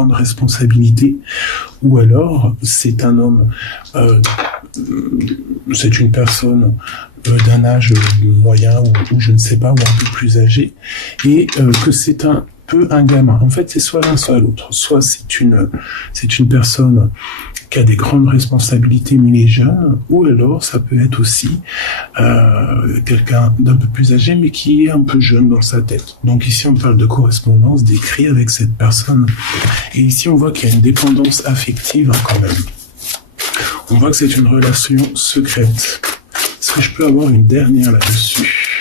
grandes responsabilités, ou alors c'est un homme, c'est une personne d'un âge moyen ou je ne sais pas, ou un peu plus âgé, et que c'est un peu un gamin. En fait, c'est soit l'un, soit l'autre. Soit c'est une personne qui a des grandes responsabilités, mais il est jeune, ou alors ça peut être aussi quelqu'un d'un peu plus âgé, mais qui est un peu jeune dans sa tête. Donc ici, on parle de correspondance, d'écrit avec cette personne. Et ici, on voit qu'il y a une dépendance affective quand même. On voit que c'est une relation secrète. Est-ce que je peux avoir une dernière là-dessus ?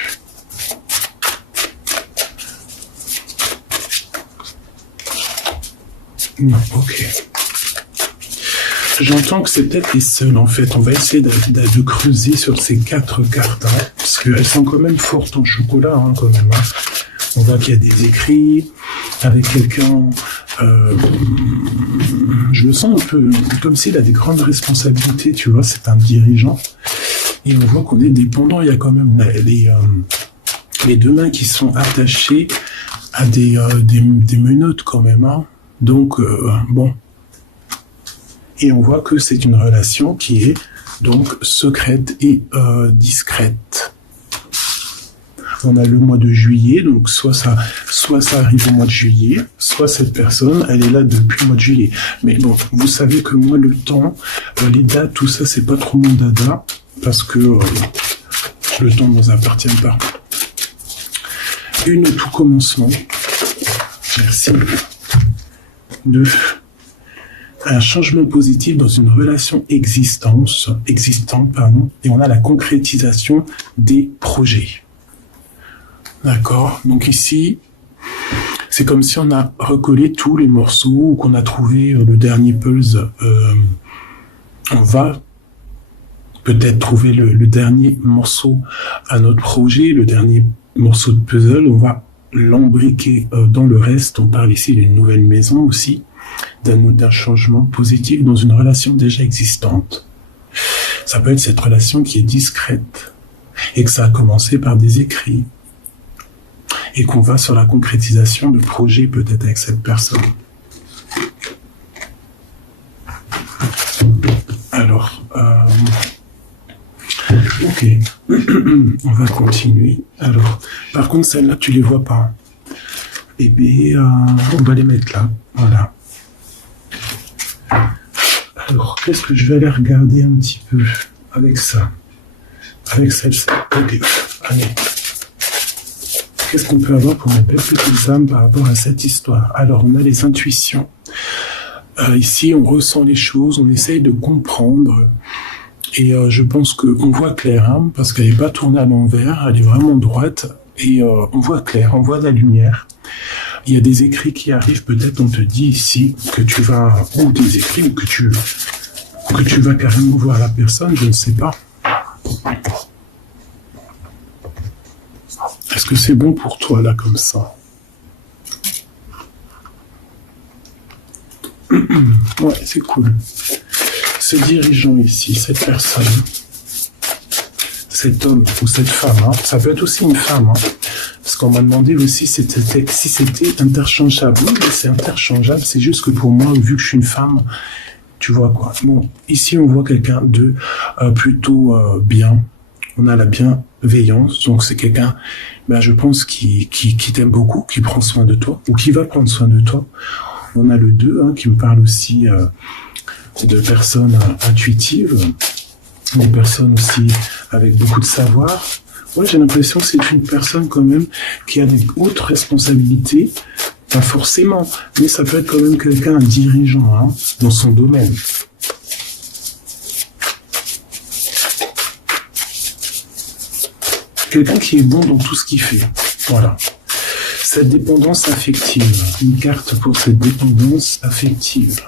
Non, ok. J'entends que c'est peut-être les seuls, en fait. On va essayer de creuser sur ces 4 cartes, hein, parce qu'elles sont quand même fortes en chocolat, hein, quand même. Hein. On voit qu'il y a des écrits avec quelqu'un... je le sens un peu comme s'il a des grandes responsabilités, tu vois, c'est un dirigeant. Et on voit qu'on est dépendant. Il y a quand même les 2 mains qui sont attachées à des menottes quand même, hein. Donc, bon. Et on voit que c'est une relation qui est donc secrète et discrète. On a le mois de juillet, donc soit ça arrive au mois de juillet, soit cette personne, elle est là depuis le mois de juillet. Mais bon, vous savez que moi, le temps, les dates, tout ça, c'est pas trop mon dada, parce que le temps ne nous appartient pas. Une tout commencement. Merci. Un changement positif dans une relation existante, et on a la concrétisation des projets. D'accord. Donc ici, c'est comme si on a recollé tous les morceaux, ou qu'on a trouvé le dernier puzzle. On va peut-être trouver le dernier morceau à notre projet, le dernier morceau de puzzle. On va l'embriquer dans le reste. On parle ici d'une nouvelle maison aussi, d'un changement positif dans une relation déjà existante. Ça peut être cette relation qui est discrète et que ça a commencé par des écrits et qu'on va sur la concrétisation de projets peut-être avec cette personne. Alors, ok, on va continuer. Alors, par contre, celles-là, tu les vois pas. Eh bien, on va les mettre là. Voilà. Alors, qu'est-ce que je vais aller regarder un petit peu avec ça? Avec celle-ci. Ok, allez. Qu'est-ce qu'on peut avoir pour mes belles petites âmes par rapport à cette histoire? Alors, on a les intuitions. Ici, on ressent les choses, on essaye de comprendre. Et je pense qu'on voit clair, hein, parce qu'elle n'est pas tournée à l'envers, elle est vraiment droite. Et on voit clair, on voit la lumière. Il y a des écrits qui arrivent, peut-être on te dit ici que tu vas, ou des écrits, ou que tu vas carrément voir la personne, je ne sais pas. Est-ce que c'est bon pour toi, là, comme ça? Ouais, c'est cool. Ce dirigeant ici, cette personne, cet homme ou cette femme, hein, ça peut être aussi une femme, hein, parce qu'on m'a demandé aussi si c'était interchangeable. Oui, c'est interchangeable, c'est juste que pour moi, vu que je suis une femme, tu vois quoi. Bon, ici on voit quelqu'un de plutôt bien. On a la bienveillance, donc c'est quelqu'un, ben, je pense, qui t'aime beaucoup, qui prend soin de toi, ou qui va prendre soin de toi. On a le 2, hein, qui me parle aussi de personnes intuitives, des personnes aussi avec beaucoup de savoir. Moi, j'ai l'impression que c'est une personne quand même qui a des hautes responsabilités, pas forcément, mais ça peut être quand même quelqu'un, un dirigeant, hein, dans son domaine. Quelqu'un qui est bon dans tout ce qu'il fait. Voilà. Cette dépendance affective. Une carte pour cette dépendance affective.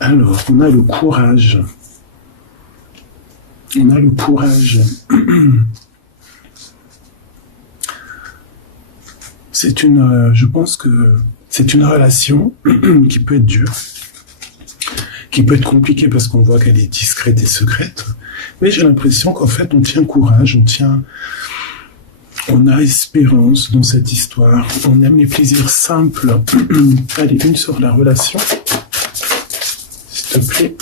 Alors, on a le courage. On a le courage. Je pense que c'est une relation qui peut être dure, qui peut être compliquée parce qu'on voit qu'elle est discrète et secrète. Mais j'ai l'impression qu'en fait, on tient courage, On a espérance dans cette histoire. On aime les plaisirs simples. Allez, une sur la relation. S'il te plaît.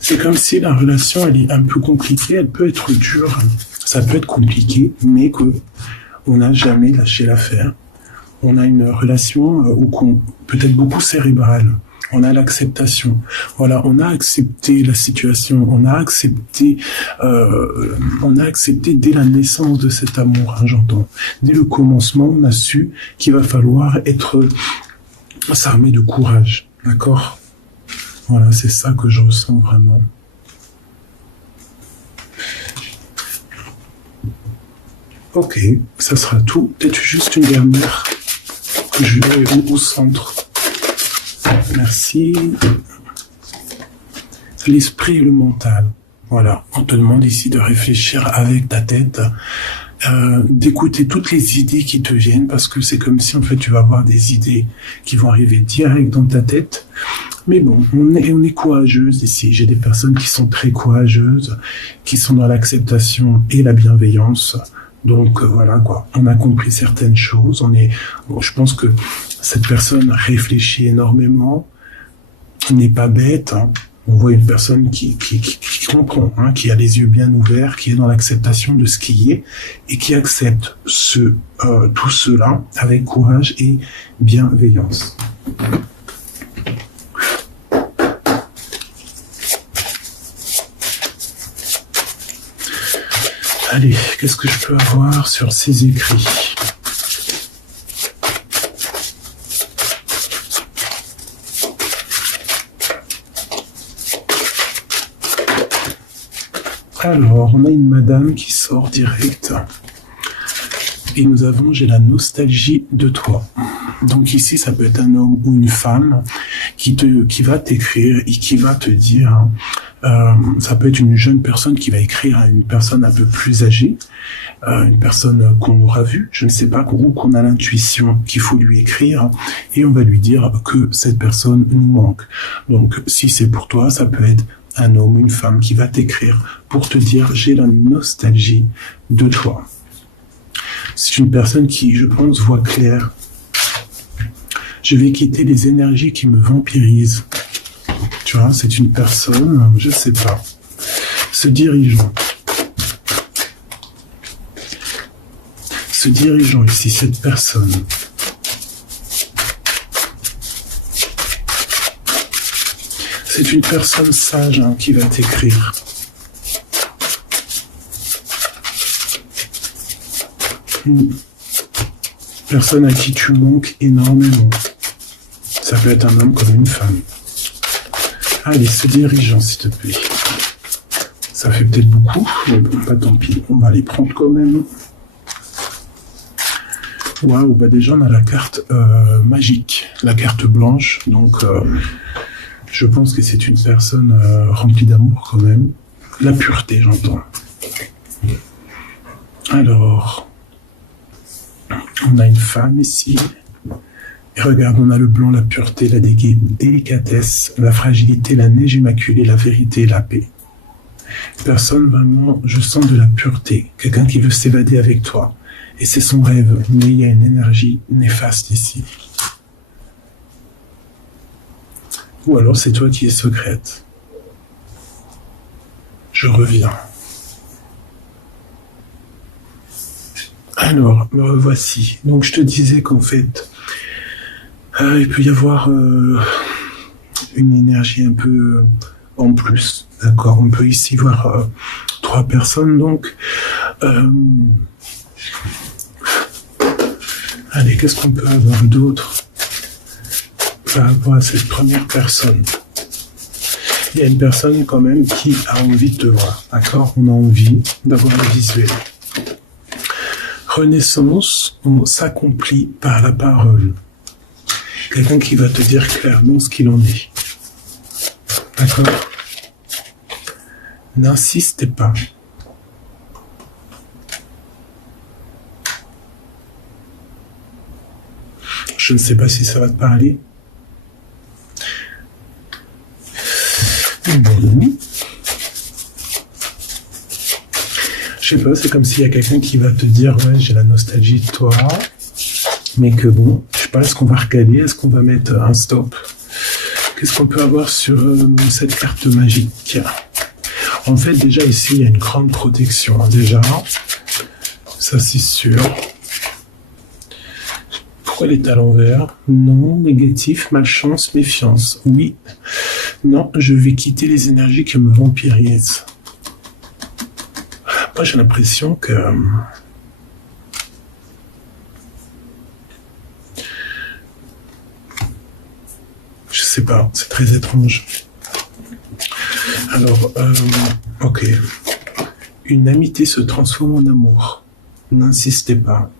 C'est comme si la relation, elle est un peu compliquée, elle peut être dure, ça peut être compliqué, mais que on n'a jamais lâché l'affaire. On a une relation peut-être beaucoup cérébrale. On a l'acceptation. Voilà, on a accepté la situation. On a accepté dès la naissance de cet amour, hein, j'entends. Dès le commencement, on a su qu'il va falloir s'armer de courage. D'accord ? Voilà, c'est ça que je ressens vraiment. Ok, ça sera tout. Peut-être juste une dernière que je vais au centre. Merci. L'esprit et le mental. Voilà, on te demande ici de réfléchir avec ta tête, d'écouter toutes les idées qui te viennent, parce que c'est comme si en fait tu vas avoir des idées qui vont arriver direct dans ta tête. Mais bon, on est courageuse ici. J'ai des personnes qui sont très courageuses, qui sont dans l'acceptation et la bienveillance. Donc voilà quoi, on a compris certaines choses. Je pense que cette personne réfléchit énormément, n'est pas bête. Hein. On voit une personne qui comprend, hein, qui a les yeux bien ouverts, qui est dans l'acceptation de ce qui est et qui accepte tout cela avec courage et bienveillance. Allez, qu'est-ce que je peux avoir sur ces écrits ? Alors, on a une madame qui sort direct. Et nous avons, j'ai la nostalgie de toi. Donc ici, ça peut être un homme ou une femme qui va t'écrire et qui va te dire... ça peut être une jeune personne qui va écrire à une personne un peu plus âgée, une personne qu'on aura vue, je ne sais pas, ou qu'on a l'intuition qu'il faut lui écrire, et on va lui dire que cette personne nous manque. Donc, si c'est pour toi, ça peut être un homme, une femme qui va t'écrire pour te dire « j'ai la nostalgie de toi ». C'est une personne qui, je pense, voit clair. Je vais quitter les énergies qui me vampirisent. Tu vois, c'est une personne, je sais pas, ce dirigeant ici, cette personne, c'est une personne sage, hein, qui va t'écrire. Personne à qui tu manques énormément. Ça peut être un homme comme une femme. Allez, ce dirigeant, s'il te plaît. Ça fait peut-être beaucoup, mais bon, pas tant pis. On va les prendre quand même. Waouh, bah déjà, on a la carte magique, la carte blanche. Donc, je pense que c'est une personne remplie d'amour quand même. La pureté, j'entends. Alors, on a une femme ici. Et regarde, on a le blanc, la pureté, la délicatesse, la fragilité, la neige immaculée, la vérité, la paix. Personne vraiment, je sens de la pureté, quelqu'un qui veut s'évader avec toi. Et c'est son rêve, mais il y a une énergie néfaste ici. Ou alors c'est toi qui es secrète. Je reviens. Alors, me revoici. Donc je te disais qu'en fait, il peut y avoir une énergie un peu en plus, d'accord. On peut ici voir 3 personnes, donc. Allez, qu'est-ce qu'on peut avoir d'autre par rapport à cette première personne? Il y a une personne quand même qui a envie de te voir, d'accord. On a envie d'avoir le visuel. Renaissance, on s'accomplit par la parole. Quelqu'un qui va te dire clairement ce qu'il en est. D'accord? N'insistez pas. Je ne sais pas si ça va te parler. Bon. Je sais pas, c'est comme s'il y a quelqu'un qui va te dire ouais, j'ai la nostalgie de toi, mais que bon, je sais pas, est-ce qu'on va recaler, est-ce qu'on va mettre un stop? Qu'est-ce qu'on peut avoir sur cette carte magique? En fait, déjà ici, il y a une grande protection, déjà. Ça, c'est sûr. Pourquoi elle est à l'envers? Non, négatif, malchance, méfiance. Oui. Non, je vais quitter les énergies qui me vampirisent. Moi, j'ai l'impression que... Je sais pas, c'est très étrange. Alors, ok. Une amitié se transforme en amour. N'insistez pas.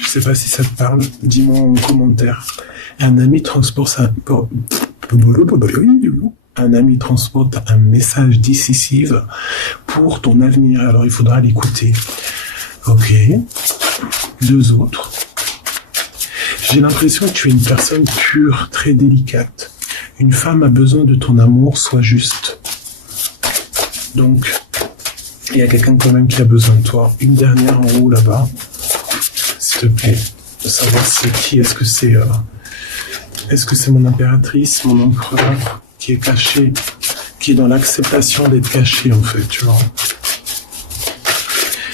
Je sais pas si ça te parle, dis-moi en commentaire. Un ami transporte un message décisif pour ton avenir. Alors, il faudra l'écouter. Ok. 2 autres. J'ai l'impression que tu es une personne pure, très délicate. Une femme a besoin de ton amour, sois juste. Donc, il y a quelqu'un quand même qui a besoin de toi. Une dernière en haut là-bas. S'il te plaît, de savoir c'est qui. Est-ce que c'est mon impératrice, mon empereur qui est caché, qui est dans l'acceptation d'être caché en fait, tu vois.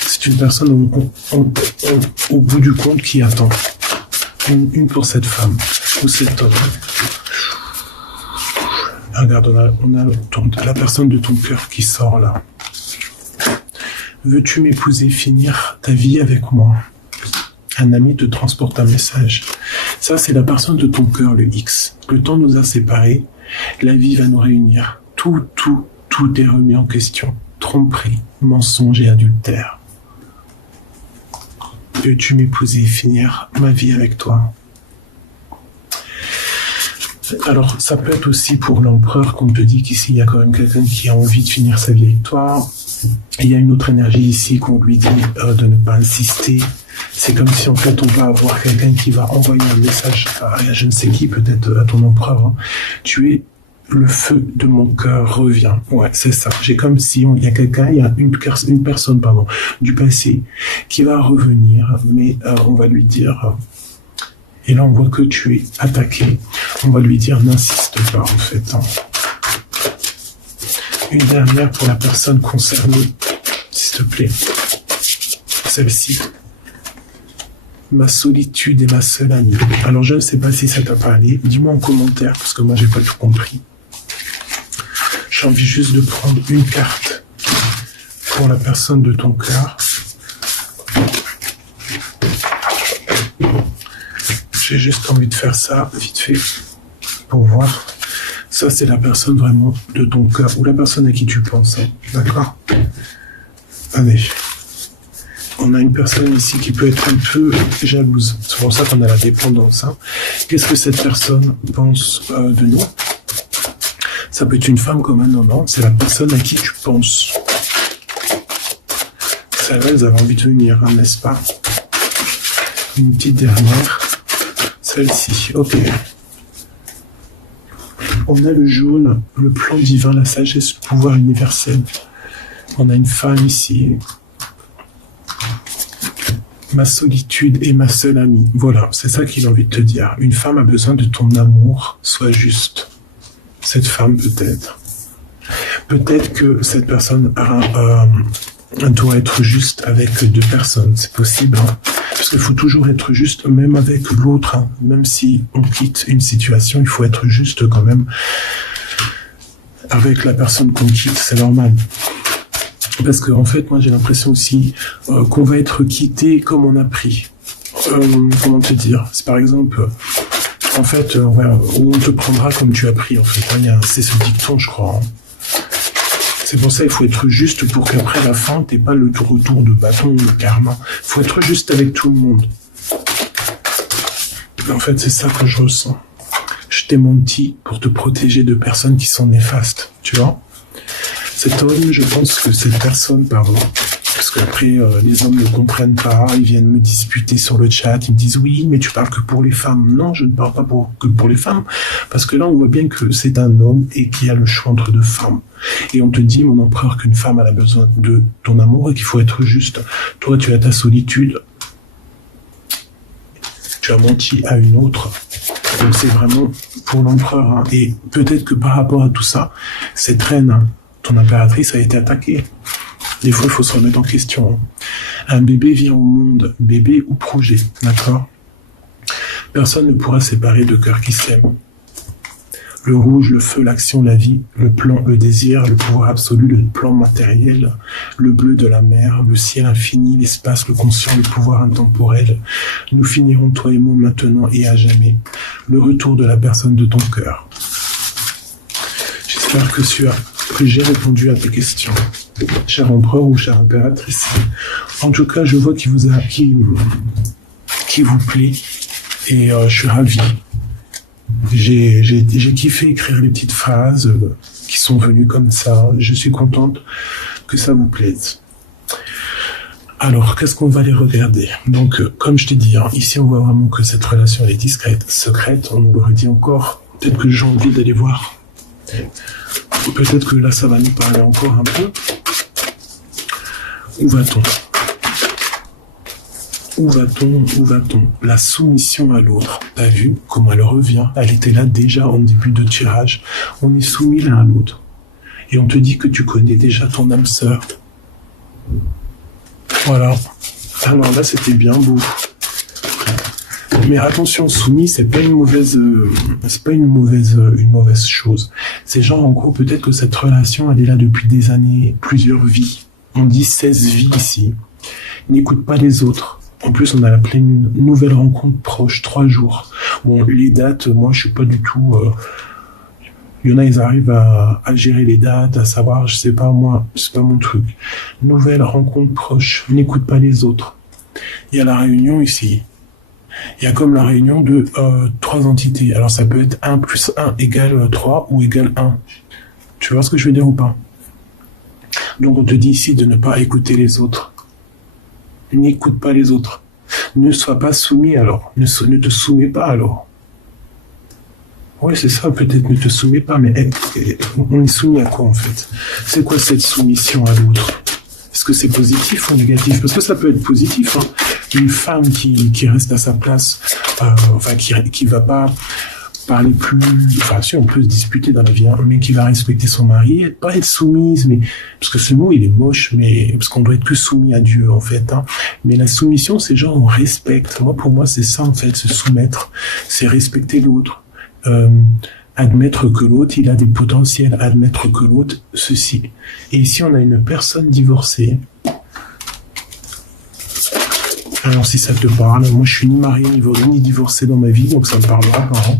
C'est une personne au bout du compte qui attend. Une pour cette femme ou cet homme. Regarde, on a la personne de ton cœur qui sort là. Veux-tu m'épouser, finir ta vie avec moi? Un ami te transporte un message. Ça, c'est la personne de ton cœur, le X. Le temps nous a séparés. La vie va nous réunir. Tout est remis en question. Tromperie, mensonge et adultère. Veux-tu m'épouser et finir ma vie avec toi? Alors, ça peut être aussi pour l'empereur qu'on te dit qu'ici, il y a quand même quelqu'un qui a envie de finir sa vie avec toi. Et il y a une autre énergie ici qu'on lui dit de ne pas insister. C'est comme si, en fait, on va avoir quelqu'un qui va envoyer un message à je ne sais qui, peut-être à ton empereur. Tu es le feu de mon cœur, reviens. Ouais, c'est ça. J'ai comme si il y a quelqu'un, il y a une personne, du passé qui va revenir, mais on va lui dire... Et là, on voit que tu es attaqué. On va lui dire, n'insiste pas, en fait. Une dernière pour la personne concernée, s'il te plaît. Celle-ci. Ma solitude est ma seule amie. Alors, je ne sais pas si ça t'a parlé. Dis-moi en commentaire, parce que moi, j'ai pas tout compris. J'ai envie juste de prendre une carte pour la personne de ton cœur. J'ai juste envie de faire ça, vite fait, pour voir. Ça, c'est la personne vraiment de ton cœur, ou la personne à qui tu penses. Hein. D'accord? Allez. On a une personne ici qui peut être un peu jalouse. C'est pour ça qu'on a la dépendance. Hein. Qu'est-ce que cette personne pense de nous? Ça peut être une femme comme un homme. Hein. C'est la personne à qui tu penses. Celle-là, elles avaient envie de venir, hein, n'est-ce pas? Une petite dernière. Celle-ci, ok. On a le jaune, le plan divin, la sagesse, le pouvoir universel. On a une femme ici. Ma solitude est ma seule amie. Voilà, c'est ça qu'il a envie de te dire. Une femme a besoin de ton amour, sois juste. Cette femme, peut-être. Peut-être que cette personne doit être juste avec 2 personnes. C'est possible, hein. Parce qu'il faut toujours être juste, même avec l'autre. Hein. Même si on quitte une situation, il faut être juste quand même avec la personne qu'on quitte. C'est normal. Parce que en fait, moi, j'ai l'impression aussi qu'on va être quitté comme on a pris. Comment te dire? C'est par exemple, en fait, on te prendra comme tu as pris. En fait, hein. C'est ce dicton, je crois. Hein. C'est pour ça qu'il faut être juste pour qu'après la fin, t'aies pas le retour de bâton, le karma. Il faut être juste avec tout le monde. En fait, c'est ça que je ressens. Je t'ai menti pour te protéger de personnes qui sont néfastes, tu vois. Cet homme, je pense que cette personne, Parce qu'après, les hommes ne comprennent pas, ils viennent me disputer sur le chat, ils me disent oui, mais tu parles que pour les femmes. Non, je ne parle pas que pour les femmes, parce que là, on voit bien que c'est un homme et qu'il y a le choix entre deux femmes. Et on te dit, mon empereur, qu'une femme elle a besoin de ton amour et qu'il faut être juste. Toi, tu as ta solitude, tu as menti à une autre. Donc c'est vraiment pour l'empereur. Hein. Et peut-être que par rapport à tout ça, cette reine, hein, ton impératrice, a été attaquée. Des fois, il faut se remettre en question. Hein. Un bébé vient au monde, bébé ou projet, d'accord? Personne ne pourra séparer deux cœurs qui s'aiment. Le rouge, le feu, l'action, la vie, le plan, le désir, le pouvoir absolu, le plan matériel, le bleu de la mer, le ciel infini, l'espace, le conscient, le pouvoir intemporel. Nous finirons, toi et moi, maintenant et à jamais. Le retour de la personne de ton cœur. J'espère que j'ai répondu à tes questions, cher empereur ou chère impératrice. En tout cas, je vois qu'il vous plaît et je suis ravi. J'ai kiffé écrire les petites phrases qui sont venues comme ça. Je suis contente que ça vous plaise. Alors, qu'est-ce qu'on va aller regarder? Donc, comme je t'ai dit, hein, ici on voit vraiment que cette relation est discrète, secrète. On nous le redit encore. Peut-être que j'ai envie d'aller voir. Peut-être que là, ça va nous parler encore un peu. Où va-t-on? Où va-t-on? La soumission à l'autre. T'as vu comment elle revient? Elle était là déjà en début de tirage. On est soumis l'un à l'autre. Et on te dit que tu connais déjà ton âme sœur. Voilà. Alors là, c'était bien beau. Mais attention, soumis, c'est pas une mauvaise chose. C'est genre, en gros, peut-être que cette relation, elle est là depuis des années, plusieurs vies. On dit 16 vies ici. N'écoute pas les autres. En plus, on a la pleine lune. Nouvelle rencontre proche, 3 jours. Bon, les dates, moi, je suis pas du tout... Il y en a, ils arrivent à gérer les dates, à savoir, je sais pas, moi, c'est pas mon truc. Nouvelle rencontre proche. N'écoute pas les autres. Il y a la réunion ici. Il y a comme la réunion de 3 entités. Alors, ça peut être 1 plus 1 égale 3 ou égale 1. Tu vois ce que je veux dire ou pas? Donc, on te dit ici de ne pas écouter les autres. N'écoute pas les autres. Ne sois pas soumis alors. Ne te soumets pas alors. Oui, c'est ça, peut-être ne te soumets pas, mais on est soumis à quoi en fait? C'est quoi cette soumission à l'autre? Est-ce que c'est positif ou négatif? Parce que ça peut être positif. Hein. Une femme qui reste à sa place, qui va pas parler plus... Enfin, si on peut se disputer dans la vie, hein, mais qui va respecter son mari, et pas être soumise, mais... Parce que ce mot, il est moche, mais... Parce qu'on doit être que soumis à Dieu, en fait. Hein. Mais la soumission, c'est genre, on respecte. Pour moi, c'est ça, en fait, se soumettre. C'est respecter l'autre. Admettre que l'autre, il a des potentiels. Admettre que l'autre, ceci. Et ici, on a une personne divorcée. Alors, si ça te parle, moi, je suis ni marié, ni divorcé dans ma vie, donc ça me parlera. Hein.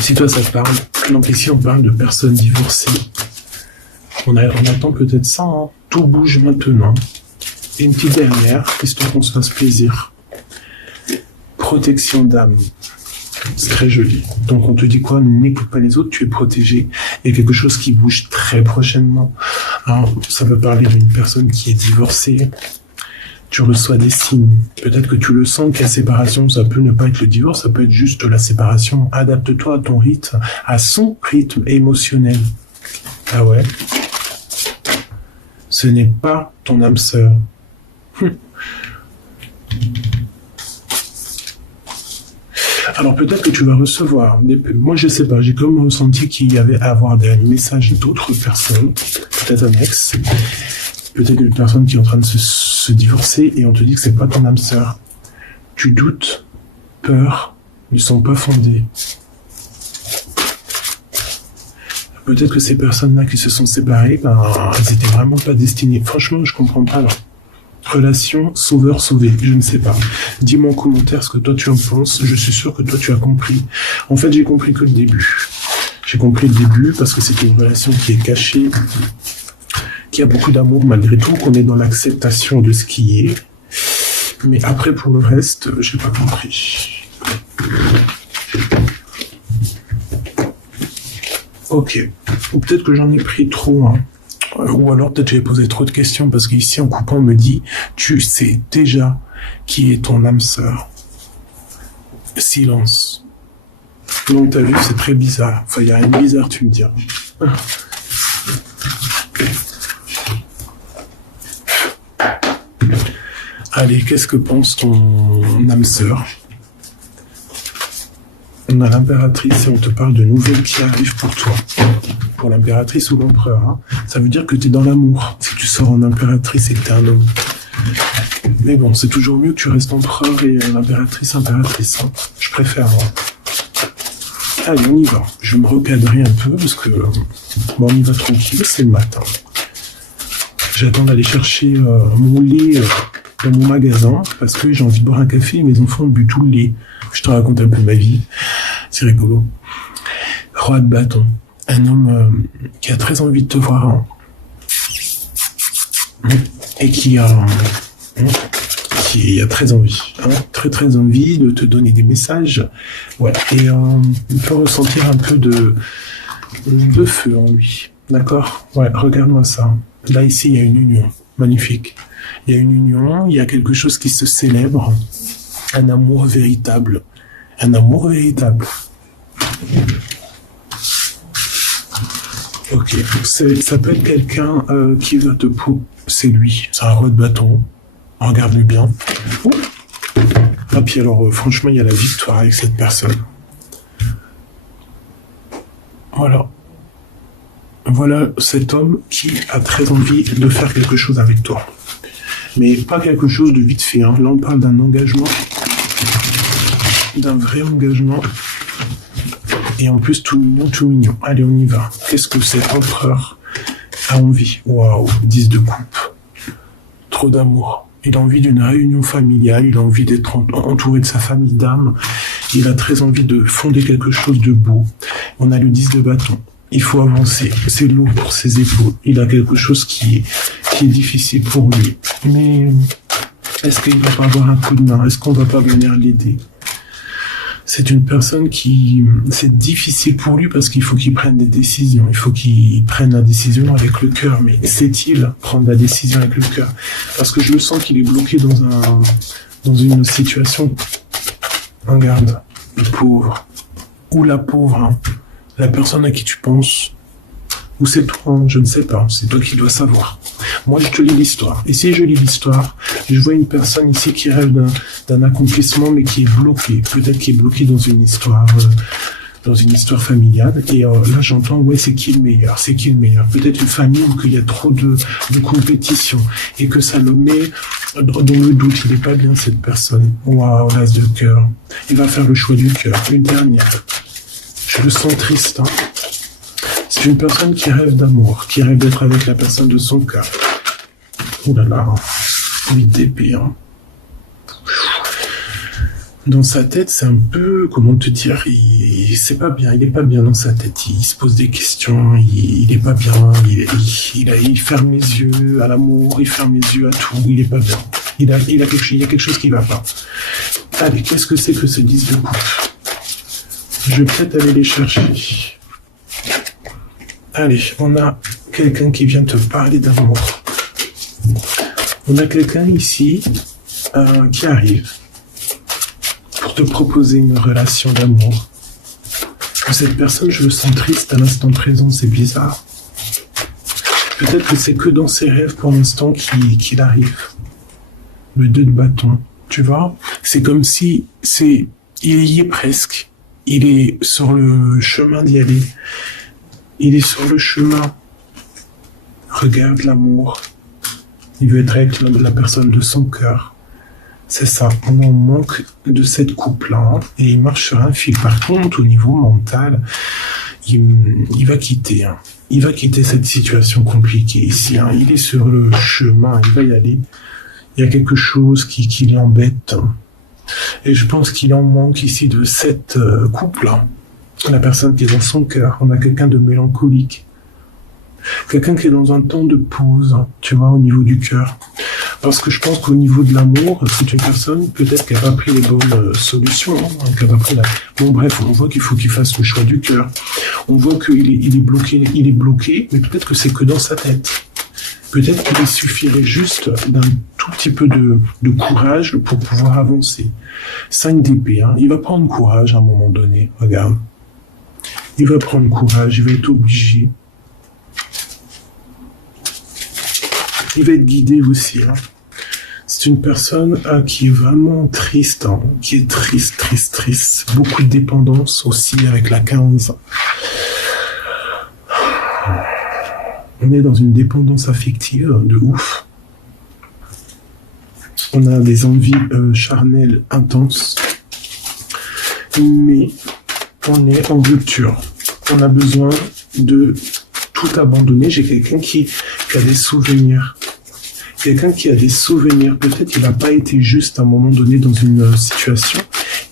Si toi, ça te parle. Donc ici, on parle de personnes divorcées. On attend peut-être ça. Hein. Tout bouge maintenant. Et une petite dernière, histoire qu'on se fasse plaisir. Protection d'âme. C'est très joli. Donc on te dit quoi? N'écoute pas les autres, tu es protégé. Et quelque chose qui bouge très prochainement. Alors, ça peut parler d'une personne qui est divorcée. Tu reçois des signes. Peut-être que tu le sens qu'il y a séparation. Ça peut ne pas être le divorce, ça peut être juste la séparation. Adapte-toi à ton rythme, à son rythme émotionnel. Ah ouais? Ce n'est pas ton âme sœur. Alors peut-être que tu vas recevoir, moi je sais pas, j'ai comme ressenti qu'il y avait à avoir des messages d'autres personnes, peut-être un ex, peut-être une personne qui est en train de se divorcer et on te dit que c'est pas ton âme sœur. Tu doutes, peur, ne sont pas fondées. Peut-être que ces personnes-là qui se sont séparées, elles étaient vraiment pas destinées. Franchement, je comprends pas là. Relation sauveur-sauvé, je ne sais pas. Dis-moi en commentaire ce que toi tu en penses. Je suis sûr que toi tu as compris. En fait, j'ai compris que le début. J'ai compris le début parce que c'était une relation qui est cachée, qui a beaucoup d'amour malgré tout, qu'on est dans l'acceptation de ce qui est. Mais après, pour le reste, j'ai pas compris. Ok. Ou peut-être que j'en ai pris trop, hein. Ou alors peut-être j'ai posé trop de questions parce qu'ici en coupant on me dit tu sais déjà qui est ton âme sœur. Silence. Donc t'as vu, c'est très bizarre. Enfin, il y a rien de bizarre, tu me diras. Allez, qu'est-ce que pense ton âme sœur? On a l'impératrice et on te parle de nouvelles qui arrivent pour toi. Pour l'impératrice ou l'empereur, hein. Ça veut dire que t'es dans l'amour. Si tu sors en impératrice et que t'es un homme. Mais bon, c'est toujours mieux que tu restes empereur et l'impératrice, impératrice. Hein. Je préfère, moi. Allez, on y va. Je vais me recadrer un peu parce que bon, on y va tranquille, c'est le matin. J'attends d'aller chercher mon lait dans mon magasin parce que j'ai envie de boire un café et mes enfants ont bu tout le lait. Je te raconte un peu ma vie. C'est rigolo. Roi de bâton. Un homme qui a très envie de te voir. Hein. Et qui a très envie, hein, très envie de te donner des messages, ouais, et il peut ressentir un peu de feu en lui, d'accord, ouais, regarde-moi ça, là ici il y a une union, magnifique, il y a une union, il y a quelque chose qui se célèbre, un amour véritable, ok, ça peut être quelqu'un qui va te c'est lui, c'est un roi de bâton. Regarde-le bien. Ah, puis alors, franchement, il y a la victoire avec cette personne. Voilà. Voilà cet homme qui a très envie de faire quelque chose avec toi. Mais pas quelque chose de vite fait. Hein. Là, on parle d'un engagement. D'un vrai engagement. Et en plus, tout mignon. Allez, on y va. Qu'est-ce que cet empereur a envie? Waouh, 10 de coupe. Trop d'amour. Il a envie d'une réunion familiale, il a envie d'être entouré de sa famille d'âmes, il a très envie de fonder quelque chose de beau. On a le 10 de bâton. Il faut avancer, c'est lourd pour ses épaules. Il a quelque chose qui est difficile pour lui. Mais est-ce qu'il va pas avoir un coup de main? Est-ce qu'on va pas venir l'aider? C'est une personne c'est difficile pour lui parce qu'il faut qu'il prenne des décisions. Il faut qu'il prenne la décision avec le cœur. Mais sait-il prendre la décision avec le cœur? Parce que je le sens qu'il est bloqué dans une situation. Regarde, le pauvre. Ou la pauvre, hein. La personne à qui tu penses. Ou c'est toi, hein, je ne sais pas. C'est toi qui dois savoir. Moi, je te lis l'histoire. Et si je lis l'histoire, je vois une personne ici qui rêve d'un accomplissement, mais qui est bloquée. Peut-être qui est bloquée dans une histoire familiale. Et là, j'entends, ouais, c'est qui le meilleur? C'est qui le meilleur? Peut-être une famille où il y a trop de compétition et que ça le met dans le doute. Il n'est pas bien, cette personne. Waouh, l'as de cœur. Il va faire le choix du cœur. Une dernière. Je le sens triste, hein. C'est une personne qui rêve d'amour, qui rêve d'être avec la personne de son cœur. Oh là là, 8 d'épée, hein. Dans sa tête, c'est un peu, comment te dire, c'est pas bien, il est pas bien dans sa tête, il se pose des questions, il est pas bien, il ferme les yeux à l'amour, il ferme les yeux à tout, il est pas bien. Il y a quelque chose qui va pas. Allez, qu'est-ce que c'est que ce 10 de coupe? Je vais peut-être aller les chercher. Allez, on a quelqu'un qui vient te parler d'amour. On a quelqu'un ici qui arrive pour te proposer une relation d'amour. Cette personne, je le sens triste à l'instant présent, c'est bizarre. Peut-être que c'est que dans ses rêves pour l'instant qu'il arrive. Le 2 de bâton, tu vois? C'est comme si il y est presque. Il est sur le chemin d'y aller. Il est sur le chemin. Regarde l'amour. Il veut être avec la personne de son cœur. C'est ça. On en manque de cette couple-là. Et il marche sur un fil. Par contre, au niveau mental, il va quitter. Hein. Il va quitter cette situation compliquée ici. Hein. Il est sur le chemin. Il va y aller. Il y a quelque chose qui l'embête. Et je pense qu'il en manque ici de cette couple-là. La personne qui est dans son cœur. On a quelqu'un de mélancolique. Quelqu'un qui est dans un temps de pause, tu vois, au niveau du cœur. Parce que je pense qu'au niveau de l'amour, c'est une personne, peut-être qu'elle n'a pas pris les bonnes solutions, hein, qu'elle n'a pas pris Bon, bref, on voit qu'il faut qu'il fasse le choix du cœur. On voit qu'il est bloqué, mais peut-être que c'est que dans sa tête. Peut-être qu'il suffirait juste d'un tout petit peu de courage pour pouvoir avancer. 5 d'épée, hein. Il va prendre courage à un moment donné, regarde. Il va prendre courage, il va être obligé. Il va être guidé aussi. Hein. C'est une personne qui est vraiment triste, hein, qui est triste. Beaucoup de dépendance aussi avec la 15. On est dans une dépendance affective de ouf. On a des envies charnelles intenses. Mais on est en rupture. On a besoin de tout abandonner. J'ai quelqu'un qui a des souvenirs. Quelqu'un qui a des souvenirs. Peut-être qu'il n'a pas été juste à un moment donné dans une situation.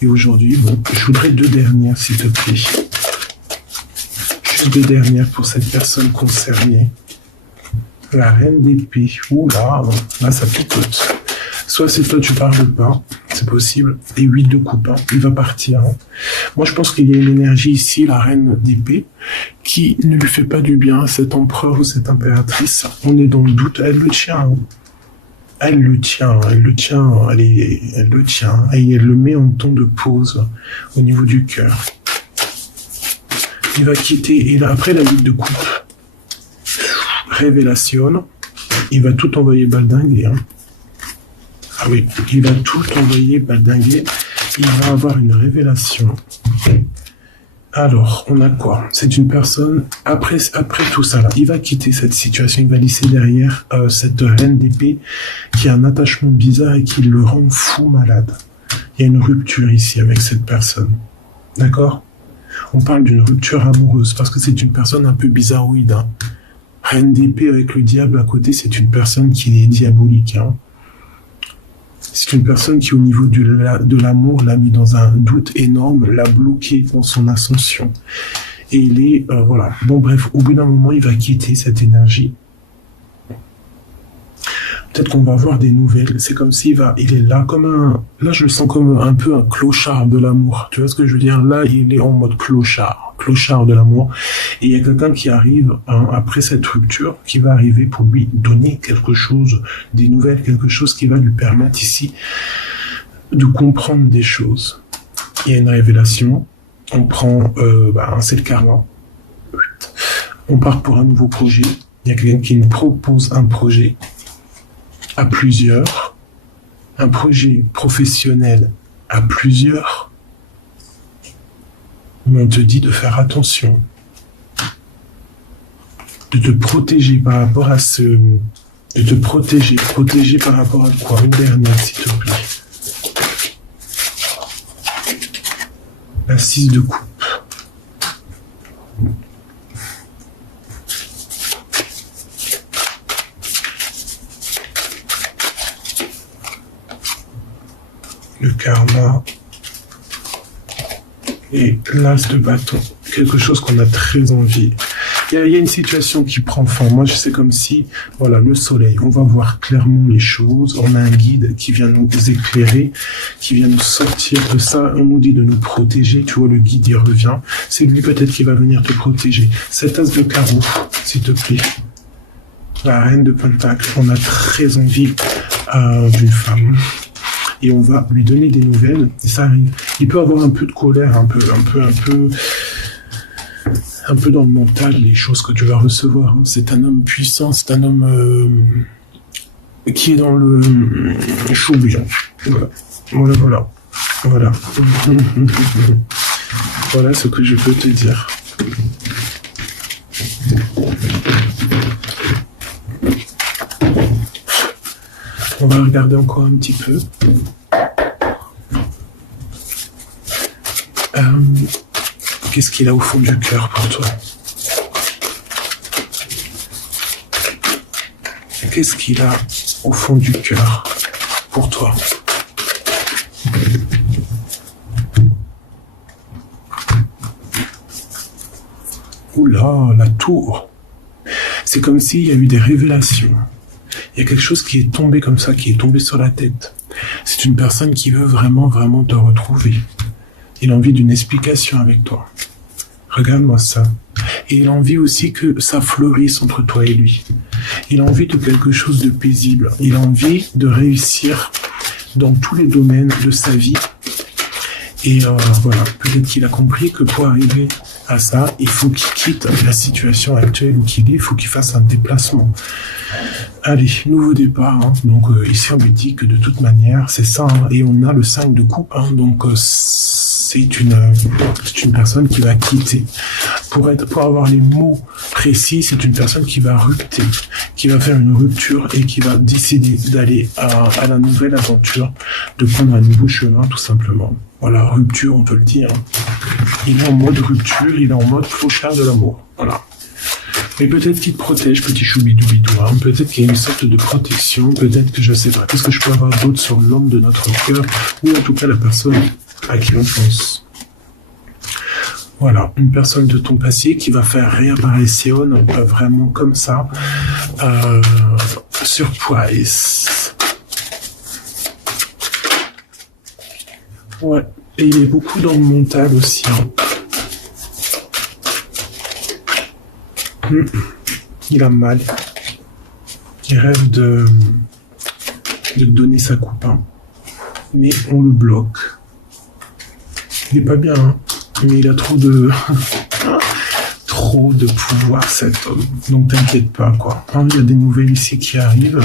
Et aujourd'hui, bon, je voudrais 2 dernières, s'il te plaît. Juste 2 dernières pour cette personne concernée. La reine d'épée. Ouh là, ça picote. Soit c'est toi, tu parles pas, c'est possible. Et 8 de coupe, hein. Il va partir. Hein. Moi, je pense qu'il y a une énergie ici, la reine d'épée, qui ne lui fait pas du bien, cet empereur ou cette impératrice. On est dans le doute. Elle le tient. Hein. Elle le tient. Et elle le met en temps de pause au niveau du cœur. Il va quitter. Et là, après la 8 de coupe, révélation, il va tout envoyer baldinguer. Hein. Ah oui, il va tout envoyer baldinguer. Il va avoir une révélation. Alors, on a quoi? C'est une personne, après tout ça, là, il va quitter cette situation, il va laisser derrière cette reine d'épée qui a un attachement bizarre et qui le rend fou malade. Il y a une rupture ici avec cette personne. D'accord? On parle d'une rupture amoureuse parce que c'est une personne un peu bizarroïde. Hein. Reine d'épée avec le diable à côté, c'est une personne qui est diabolique. Hein. C'est une personne qui, au niveau de l'amour, l'a mis dans un doute énorme, l'a bloqué dans son ascension. Et il est, voilà. Bon, bref, au bout d'un moment, il va quitter cette énergie. Peut-être qu'on va avoir des nouvelles. C'est comme s'il il est là là, je le sens comme un peu un clochard de l'amour. Tu vois ce que je veux dire? Là, il est en mode clochard de l'amour. Et il y a quelqu'un qui arrive, hein, après cette rupture, qui va arriver pour lui donner quelque chose, des nouvelles, quelque chose qui va lui permettre ici de comprendre des choses. Il y a une révélation. On prend, c'est le karma. On part pour un nouveau projet. Il y a quelqu'un qui nous propose un projet à plusieurs, un projet professionnel à plusieurs, mais on te dit de faire attention, de te protéger par rapport à de te protéger par rapport à quoi? Une dernière, s'il te plaît. La 6 de coupe. Le karma et l'as de bâton, quelque chose qu'on a très envie. Il y a une situation qui prend fin. Moi, c'est comme si, voilà, le soleil, on va voir clairement les choses. On a un guide qui vient nous éclairer, qui vient nous sortir de ça. On nous dit de nous protéger. Tu vois, le guide, il revient. C'est lui peut-être qui va venir te protéger. Cet as de carreau, s'il te plaît. La reine de Pentacle. On a très envie d'une femme. Et on va lui donner des nouvelles, et ça arrive. Il peut avoir un peu de colère, un peu dans le mental, les choses que tu vas recevoir. C'est un homme puissant, c'est un homme qui est dans le chaud bouillant. Voilà. Voilà ce que je peux te dire. On va regarder encore un petit peu. Qu'est-ce qu'il a au fond du cœur pour toi? Qu'est-ce qu'il a au fond du cœur pour toi? Oula, la tour. C'est comme s'il y a eu des révélations. Il y a quelque chose qui est tombé comme ça, qui est tombé sur la tête. C'est une personne qui veut vraiment, vraiment te retrouver. Il a envie d'une explication avec toi. Regarde-moi ça. Et il a envie aussi que ça fleurisse entre toi et lui. Il a envie de quelque chose de paisible. Il a envie de réussir dans tous les domaines de sa vie. Et voilà, peut-être qu'il a compris que pour arriver à ça, il faut qu'il quitte la situation actuelle où il est, il faut qu'il fasse un déplacement. Allez, nouveau départ. Hein. Donc ici, on lui dit que de toute manière, c'est ça. Hein. Et on a le 5 de coupe. Hein. Donc c'est une personne qui va quitter. Pour avoir les mots précis, c'est une personne qui va rupter, qui va faire une rupture et qui va décider d'aller à la nouvelle aventure, de prendre un nouveau chemin, tout simplement. Voilà, rupture, on peut le dire. Il est en mode rupture, il est en mode clochard de l'amour. Voilà. Mais peut-être qu'il te protège, petit choubidoubidou. Hein. Peut-être qu'il y a une sorte de protection. Peut-être que je sais pas. Qu'est-ce que je peux avoir d'autre sur l'homme de notre cœur, ou en tout cas la personne à qui on pense. Voilà, une personne de ton passé qui va faire réapparition vraiment comme ça. Surprise. Ouais, et il est beaucoup dans le mental aussi. Hein. Il a mal. Il rêve de donner sa coupe. Hein. Mais on le bloque. Il est pas bien, hein. Mais il a trop de pouvoir, cet homme. Donc t'inquiète pas, quoi. Hein, il y a des nouvelles ici qui arrivent.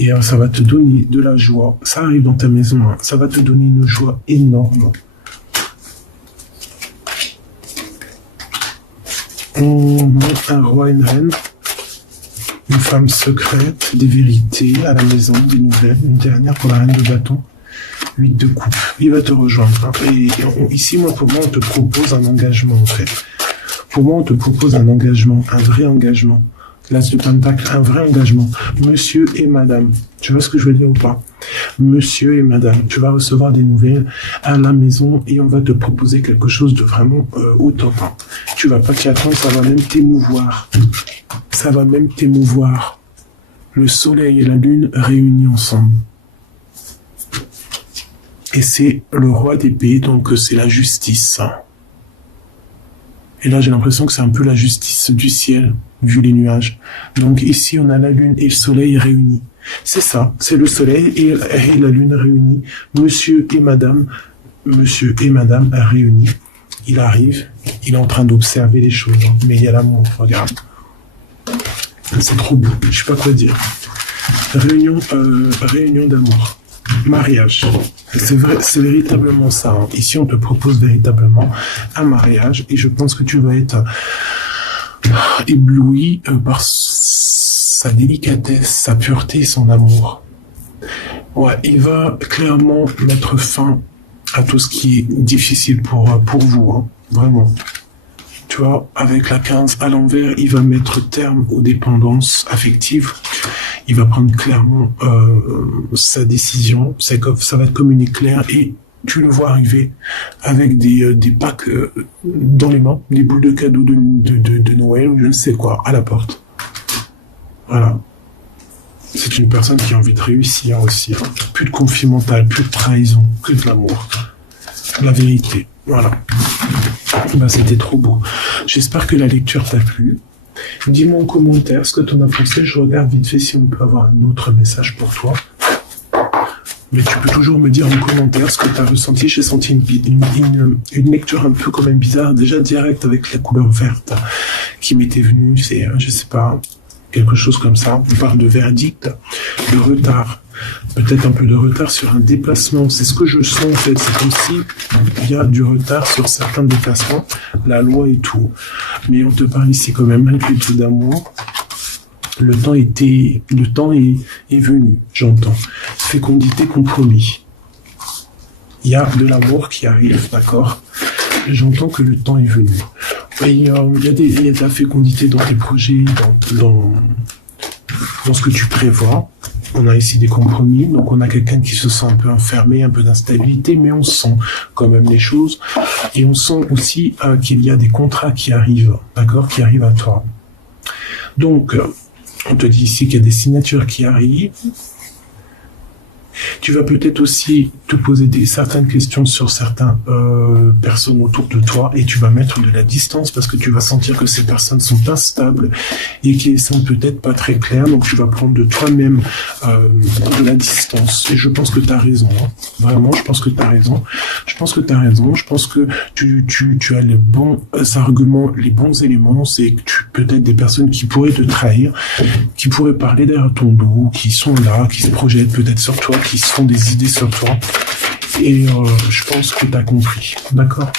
Et ça va te donner de la joie. Ça arrive dans ta maison. Hein. Ça va te donner une joie énorme. Un roi et une reine. Une femme secrète. Des vérités à la maison. Des nouvelles. Une dernière pour la reine de bâton. 8 de coupe. Il va te rejoindre. Et ici, pour moi, on te propose un engagement, en fait. Pour moi, on te propose un engagement. Un vrai engagement. L'As de Pentacle, un vrai engagement. Monsieur et madame. Tu vois ce que je veux dire ou pas? Monsieur et madame. Tu vas recevoir des nouvelles à la maison et on va te proposer quelque chose de vraiment au top. Hein. Tu vas pas t'y attendre, ça va même t'émouvoir. Ça va même t'émouvoir. Le soleil et la lune réunis ensemble. Et c'est le roi d'épée, donc c'est la justice. Et là, j'ai l'impression que c'est un peu la justice du ciel, vu les nuages. Donc ici, on a la lune et le soleil réunis. C'est ça, c'est le soleil et la lune réunis. Monsieur et madame réunis. Il arrive, il est en train d'observer les choses. Hein. Mais il y a l'amour, regarde. C'est trop beau, je sais pas quoi dire. Réunion d'amour. Mariage. C'est vrai, c'est véritablement ça. Hein. Ici, on te propose véritablement un mariage et je pense que tu vas être ébloui par sa délicatesse, sa pureté, son amour. Ouais, il va clairement mettre fin à tout ce qui est difficile pour vous, hein. Vraiment. Tu vois, avec la 15 à l'envers, il va mettre terme aux dépendances affectives. Il va prendre clairement sa décision. Ça va être comme une éclair et tu le vois arriver avec des packs dans les mains, des boules de cadeaux de Noël ou je ne sais quoi, à la porte. Voilà. C'est une personne qui a envie de réussir aussi. Hein. Plus de conflit mental, plus de trahison, que de l'amour. La vérité. Voilà. Ben, c'était trop beau. J'espère que la lecture t'a plu. Dis-moi en commentaire ce que tu en as pensé. Je regarde vite fait si on peut avoir un autre message pour toi. Mais tu peux toujours me dire en commentaire ce que tu as ressenti. J'ai senti une lecture un peu quand même bizarre. Déjà direct avec la couleur verte qui m'était venue. C'est, je sais pas, quelque chose comme ça. On parle de verdict, de retard. Peut-être un peu de retard sur un déplacement. C'est ce que je sens en fait. C'est comme si il y a du retard sur certains déplacements. La loi et tout. Mais on te parle ici quand même malgré tout d'amour. Le temps est venu, j'entends. Fécondité, compromis. Il y a de l'amour qui arrive, d'accord? J'entends que le temps est venu. Et il y a de la fécondité dans tes projets, dans ce que tu prévois. On a ici des compromis, donc on a quelqu'un qui se sent un peu enfermé, un peu d'instabilité, mais on sent quand même les choses. Et on sent aussi qu'il y a des contrats qui arrivent, d'accord, qui arrivent à toi. Donc, on te dit ici qu'il y a des signatures qui arrivent. Tu vas peut-être aussi te poser certaines questions sur certaines personnes autour de toi et tu vas mettre de la distance parce que tu vas sentir que ces personnes sont instables et qui sont peut-être pas très claires. Donc tu vas prendre de toi-même de la distance. Et je pense que tu as raison. Hein. Vraiment, je pense que tu as raison. Je pense que tu as raison. Je pense que tu as les bons arguments, les bons éléments. C'est que peut-être des personnes qui pourraient te trahir, qui pourraient parler derrière ton dos, qui sont là, qui se projettent peut-être sur toi, qui se font des idées sur toi. Et je pense que tu as compris. D'accord?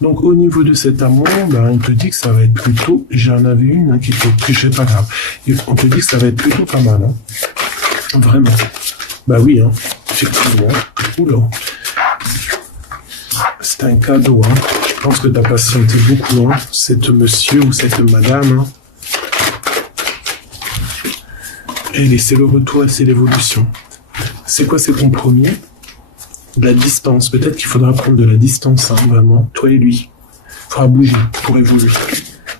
Donc au niveau de cet amour, on te dit que ça va être plutôt... J'en avais une qui était trichée, pas grave. Et on te dit que ça va être plutôt pas mal. Hein. Vraiment. Bah oui, hein. Effectivement. Oula. C'est un cadeau. Hein. Je pense que tu as patienté beaucoup. Hein. Cette monsieur ou cette madame. Hein. Et c'est le retour et c'est l'évolution. C'est quoi ces compromis? De la distance. Peut-être qu'il faudra prendre de la distance, hein, vraiment. Toi et lui. Il faudra bouger pour évoluer.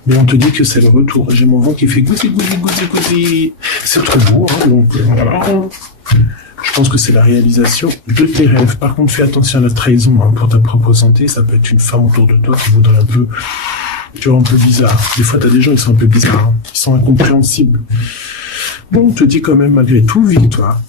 Mais on te dit que c'est le retour. J'ai mon vent qui fait gousi. C'est trop beau, hein, donc voilà. Je pense que c'est la réalisation de tes rêves. Par contre, fais attention à la trahison hein, pour ta propre santé. Ça peut être une femme autour de toi qui voudrait un peu... Tu vois, un peu bizarre. Des fois, t'as des gens qui sont un peu bizarres. Hein. Ils sont incompréhensibles. Bon, on te dit quand même, malgré tout, victoire.